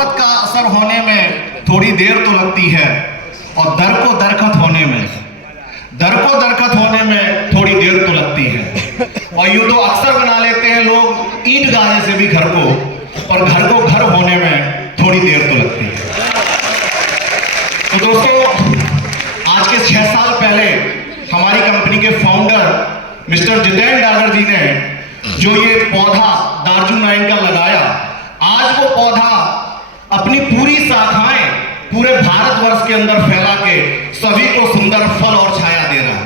मोहब्बत का असर होने में थोड़ी देर तो लगती है, और दर को दरखत होने में थोड़ी देर तो लगती है। और यूं तो अक्सर बना लेते हैं लोग ईंट गाड़ने से भी घर को, और घर को घर होने में थोड़ी देर तो लगती है। तो दोस्तों, आज के 6 साल पहले हमारी कंपनी के फाउंडर मिस्टर जितेंद्र डागर जी ने जो ये पौधा दार्जुन 9 का लगाया, आज वो पौधा अपनी पूरी शाखाएं पूरे भारतवर्ष के अंदर फैला के सभी को सुंदर फल और छाया दे रहा है।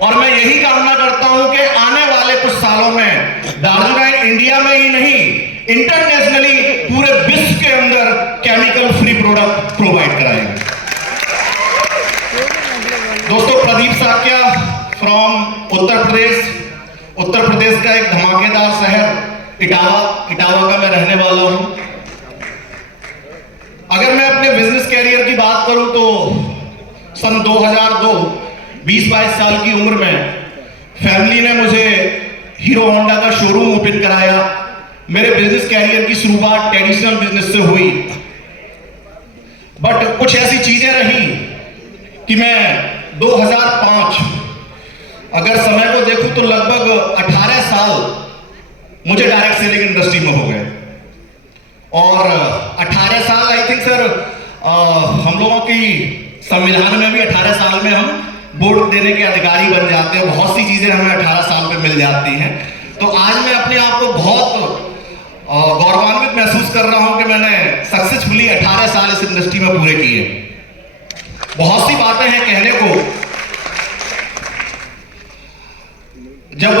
और मैं यही कामना करता हूं कि आने वाले कुछ सालों में दार्जुन 9 इंडिया में ही नहीं, इंटरनेशनली पूरे विश्व के अंदर केमिकल फ्री प्रोडक्ट प्रोवाइड कराएंगे। दोस्तों, प्रदीप साक्या फ्रॉम उत्तर प्रदेश का एक धमाकेदार शहर इटावा का मैं रहने वाला हूं। अगर मैं अपने बिजनेस कैरियर की बात करूं तो सन 2002 20-22 साल की उम्र में फैमिली ने मुझे हीरो होंडा का शोरूम ओपन कराया। मेरे बिजनेस कैरियर की शुरुआत ट्रेडिशनल बिजनेस से हुई, बट कुछ ऐसी चीजें रही कि मैं 2005, अगर समय को देखूं तो लगभग 18 साल मुझे डायरेक्ट सेलिंग इंडस्ट्री में हो गए। और 18 साल आई थिंक सर, हम लोगों की संविधान में भी 18 साल में हम वोट देने के अधिकारी बन जाते हैं। बहुत सी चीजें हमें 18 साल में मिल जाती हैं। तो आज मैं अपने आप को बहुत गौरवान्वित महसूस कर रहा हूं कि मैंने सक्सेसफुली 18 साल इस इंडस्ट्री में पूरे किए। बहुत सी बातें हैं कहने को। जब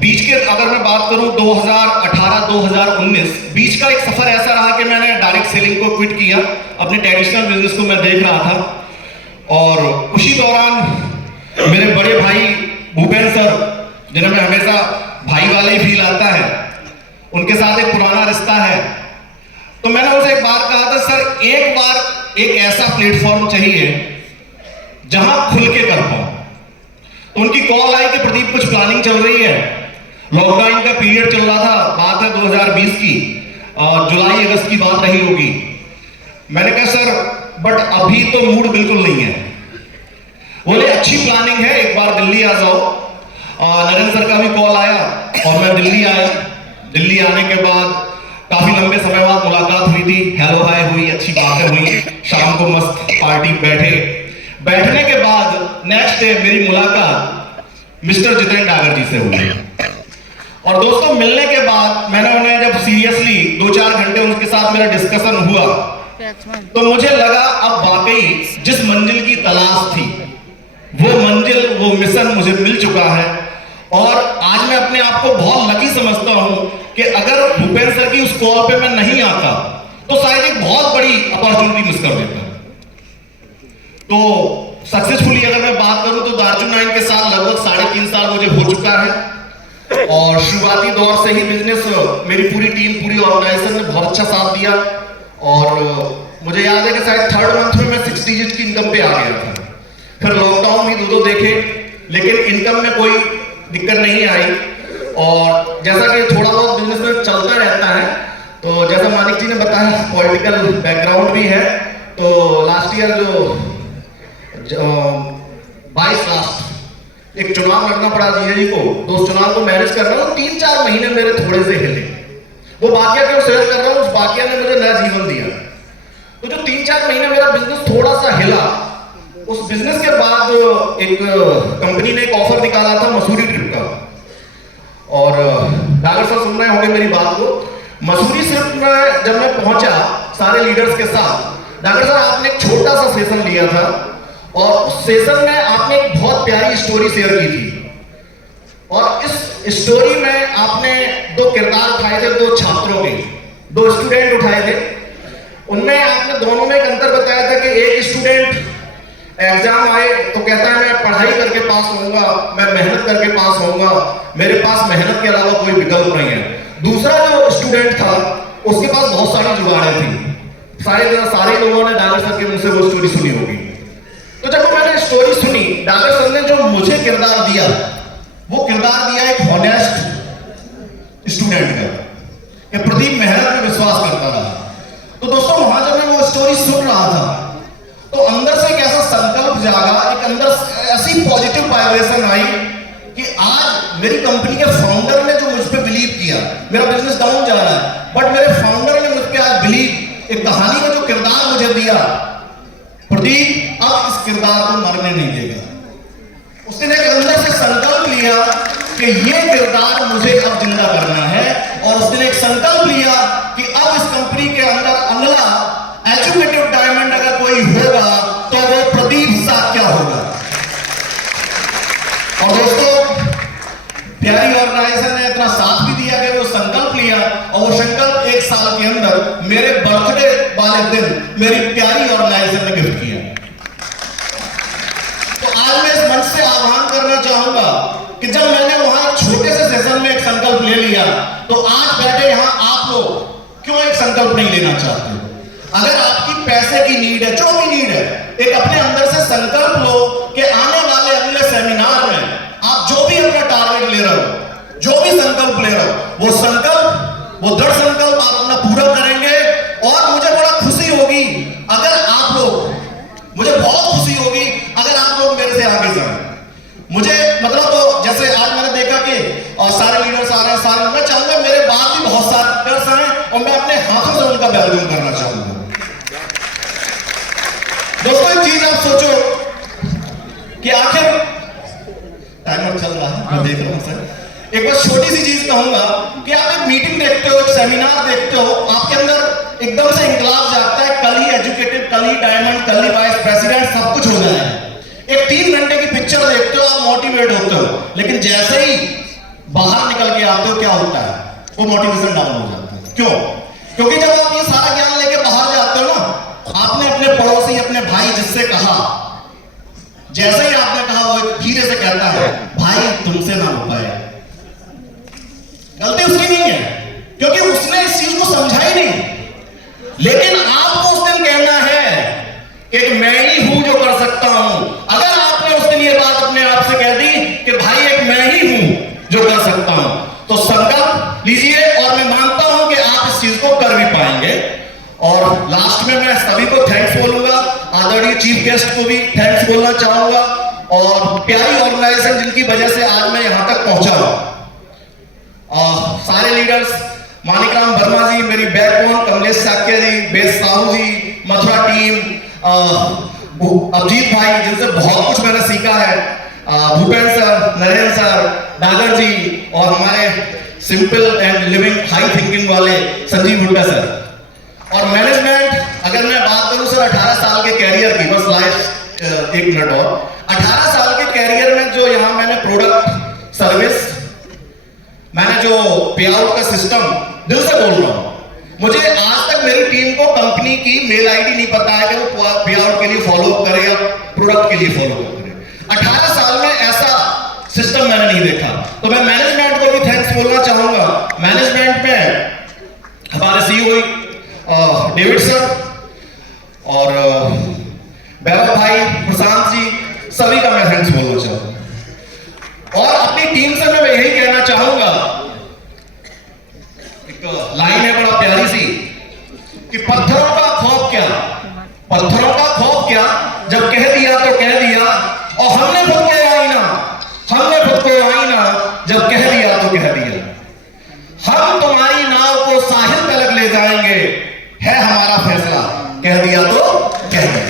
बीच के अगर मैं बात करूं 2018-2019 बीच का एक सफर ऐसा रहा कि मैंने डायरेक्ट सेलिंग को क्विट किया, अपने ट्रेडिशनल बिजनेस को मैं देख रहा था। और उसी दौरान मेरे बड़े भाई भूपेंद्र सर, जिन्हें मैं हमेशा भाई वाला ही फील आता है, उनके साथ एक पुराना रिश्ता है। तो मैंने उनसे एक बात कहा था, सर एक बार एक ऐसा प्लेटफॉर्म चाहिए जहां खुल के कर पाऊं। तो उनकी कॉल आई कि प्रदीप कुछ प्लानिंग चल रही है। लॉकडाउन का पीरियड चल रहा था, बात है 2020 की, जुलाई अगस्त की बात रही होगी। मैंने कहा सर बट अभी तो मूड बिल्कुल नहीं है। बोले अच्छी प्लानिंग है, एक बार दिल्ली आ जाओ। नरेंद्र सर का भी कॉल आया और मैं दिल्ली आया। दिल्ली आने के बाद काफी लंबे समय बाद मुलाकात हुई थी, हेलो हाय हुई, अच्छी बातें हुई। शाम को मस्त पार्टी बैठने के बाद नेक्स्ट डे मेरी मुलाकात मिस्टर जितेंद्र डागर जी से हुई। और दोस्तों, मिलने के बाद मैंने उन्हें जब सीरियसली 2-4 घंटे उनके साथ मेरा डिस्कशन हुआ तो मुझे लगा अब वाकई जिस मंजिल की तलाश थी वो मंजिल, वो मिशन मुझे मिल चुका है। और आज मैं अपने आप को बहुत लकी समझता हूं कि अगर भूपेंद्र सर की उस कॉल पे मैं नहीं आता तो शायद एक बहुत बड़ी अपॉर्चुनिटी मिस कर देता। तो सक्सेसफुली अगर मैं बात करूं तो दार्जुन 9 के साथ लगभग 3.5 साल मुझे हो चुका है। और शुरुआती दौर से ही बिजनेस, मेरी पूरी टीम, पूरी ऑर्गेनाइजेशन ने बहुत अच्छा साथ दिया। और मुझे याद है कि शायद 3rd मंथ में मैं 6 डिजिट की इनकम पे आ गया था। फिर लॉकडाउन भी दो देखे, लेकिन इनकम में कोई दिक्कत नहीं आई। और जैसा कि थोड़ा बहुत बिजनेस में चलता रहता है, तो जैसा मानिक जी ने बताया पॉलिटिकल बैकग्राउंड भी है। तो लास्ट ईयर जो 22 लास्ट एक चुनाव लड़ना पड़ा जीजा जी को, तो उस चुनाव को मैनेज कर रहा हूँ। 3-4 महीने मेरे थोड़े से हिले। वो बाकिया क्यों शेयर कर रहा हूँ, उस बाकिया ने मुझे नया जीवन दिया। तो जो 3-4 महीने मेरा बिजनेस थोड़ा सा हिला, उस बिजनेस के बाद एक कंपनी ने एक ऑफर निकाला था मसूरी ट्रिप का। और डागर सर सुन रहे होंगे मेरी बात को। मसूरी ट्रिप में जब मैं पहुंचा सारे लीडर्स के साथ, डागर सर आपने एक छोटा सा सेशन लिया था और उस सेशन में आपने एक बहुत प्यारी स्टोरी शेयर की थी। और इस स्टोरी में आपने 2 किरदार उठाए थे, 2 छात्रों के, 2 स्टूडेंट उठाए थे। उनमें आपने दोनों में एक अंतर बताया था कि एक स्टूडेंट एग्जाम आए तो कहता है मैं पढ़ाई करके पास होऊंगा, मैं मेहनत करके पास होऊंगा, मेरे पास मेहनत के अलावा कोई विकल्प नहीं है। दूसरा जो स्टूडेंट था उसके पास बहुत सारी जुगाड़ें थी। शायद सारे लोगों ने डागर सर के मुंह से वो स्टोरी सुनी होगी। तो जब मैंने स्टोरी सुनी, डागर सर ने जो मुझे किरदार दिया, वो किरदार दिया एक हॉनेस्ट स्टूडेंट का, कि प्रदीप मेहनत में विश्वास करता रहा। तो दोस्तों वाइब्रेशन आई कि आज मेरी कंपनी के फाउंडर ने जो मुझ पे बिलीव किया, मेरा बिजनेस डाउन जा रहा है बट मेरे फाउंडर ने मुझ पे आज बिलीव, एक कहानी में जो किरदार मुझे दिया, प्रदीप अब इस किरदार को मरने नहीं देगा। उसने एक अंदर से संकल्प लिया कि ये किरदार मुझे अब जिंदा करना है, और उसने एक संकल्प लिया कि अब इस कंपनी के अंदर अगला एजुकेटिव डायमंड अगर कोई होगा तो वो प्रदीप साक्या होगा। और दोस्तों, प्यारी ऑर्गेनाइजेशन ने इतना साथ भी दिया कि वो संकल्प लिया, और वो संकल्प 1 साल के अंदर मेरे बर्थडे वाले दिन मेरी प्यारी ऑर्गेनाइजेशन ने गिफ्ट किया। तो आज मैं इस मंच से आह्वान करना चाहूंगा कि जब मैंने वहां एक छोटे से सेशन में एक संकल्प ले लिया, तो आज बैठे यहां आप लोग क्यों एक संकल्प नहीं लेना चाहते? अगर आपकी पैसे की नीड है, जो भी नीड है, एक अपने अंदर से संकल्प लो कि आने वाले अगले सेमिनार में आप जो भी अपना टारगेट ले रहे हो, जो भी संकल्प ले रहे हो, वो संकल्प, वो दृढ़ संकल्प आप अपना पूरा करेंगे। और मुझे बड़ा खुशी होगी अगर आप लोग, मुझे बहुत खुशी होगी अगर आप लोग मेरे से आगे जाएं। मुझे मतलब तो जैसे आज मैंने देखा कि सारे लीडर्स आ रहे हैं, सारे, मैं चाहूंगा मेरे बाद भी बहुत सारे लीडर्स आए और मैं अपने हाथों से उनका वेलकम करना चाहूंगा। दोस्तों, एक चीज आप सोचो कि आखिर टाइमर चल रहा है, मैं देख रहा हूं सर, एक बस छोटी सी चीज कहूंगा कि आप एक मीटिंग देखते हो, एक सेमिनार देखते हो, आपके अंदर एकदम से इंकलाब जाता है, कल ही एजुकेटेड, कल ही डायमंड, कल ही वाइस प्रेसिडेंट, सब कुछ हो जाए। एक 3 घंटे की पिक्चर देखते हो, आप मोटिवेट होते हो, लेकिन जैसे ही बाहर निकल के आते हो क्या होता है? वो मोटिवेशन डाउन हो जाता है। क्यों? क्योंकि जब आप ये सारा ज्ञान लेके बाहर जाते हो ना, आपने अपने पड़ोसी, अपने भाई जिससे कहा, जैसे ही आपने कहा वो धीरे से कहता है, भाई तुमसे ना हो पाए। गलती उसकी नहीं है क्योंकि उसने इस चीज को समझा ही नहीं, लेकिन आपको उस दिन कहना है कि मैं ही हूं जो कर सकता हूं। अगर आपने उस दिन ये बात अपने आप से कह दी कि भाई एक मैं ही हूं जो कर सकता हूं, तो संकल्प लीजिए और मैं मानता हूं कि आप इस चीज को कर भी पाएंगे। और लास्ट में मैं सभी को थैंक्स बोलूंगा, आदरणीय चीफ गेस्ट को भी थैंक्स बोलना चाहूंगा, और प्यारी ऑर्गेनाइजेशन जिनकी वजह से आज मैं यहां तक पहुंचा हूं। सारे लीडर्स, मानिकराम वर्मा जी मेरी बैकबोन, कमलेश साक्या जी, बेस साहू जी, मथुरा टीम, अभिजीत भाई जिनसे बहुत कुछ मैंने सीखा है, भूपेंद्र सर, नरेंद्र सर, डागर जी, और हमारे simple and living high thinking वाले संजीव हुड्डा सर। और मैनेजमेंट, अगर मैं बात करूं सर 18 साल के कैरियर की, बस लास्ट 1 मिनट और, 18 साल के कैरियर में जो यहां मैंने प्रोडक्ट, सर्विस, मैंने जो पे आउट का सिस्टम, दिल से बोल रहा हूं, मुझे आज तक मेरी टीम को कंपनी की मेल आईडी नहीं पता है कि वो पे आउट के लिए फॉलो करे या प्रोडक्ट के लिए फॉलो करे। 18 साल में ऐसा सिस्टम मैंने नहीं देखा। तो मैं मैनेजमेंट को भी थैंक्स बोलना चाहूंगा। मैनेजमेंट में हमारे सीईओ डेविड सर और वैभव भाई, प्रशांत जी, सभी का मैं थैंक्स बोलना चाहूंगा। और अपनी टीम से मैं यही कहना चाहूंगा, एक लाइन है बड़ा प्यारी सी कि पत्थरों का खौफ क्या, पत्थरों का खौफ क्या, जब कह दिया तो कह दिया, और हमने खुद को आईना, हमने खुद को आईना, जब कह दिया तो कह दिया। हम तुम्हारी नाव को साहिल तक ले जाएंगे, है हमारा फैसला, कह दिया तो कह दिया।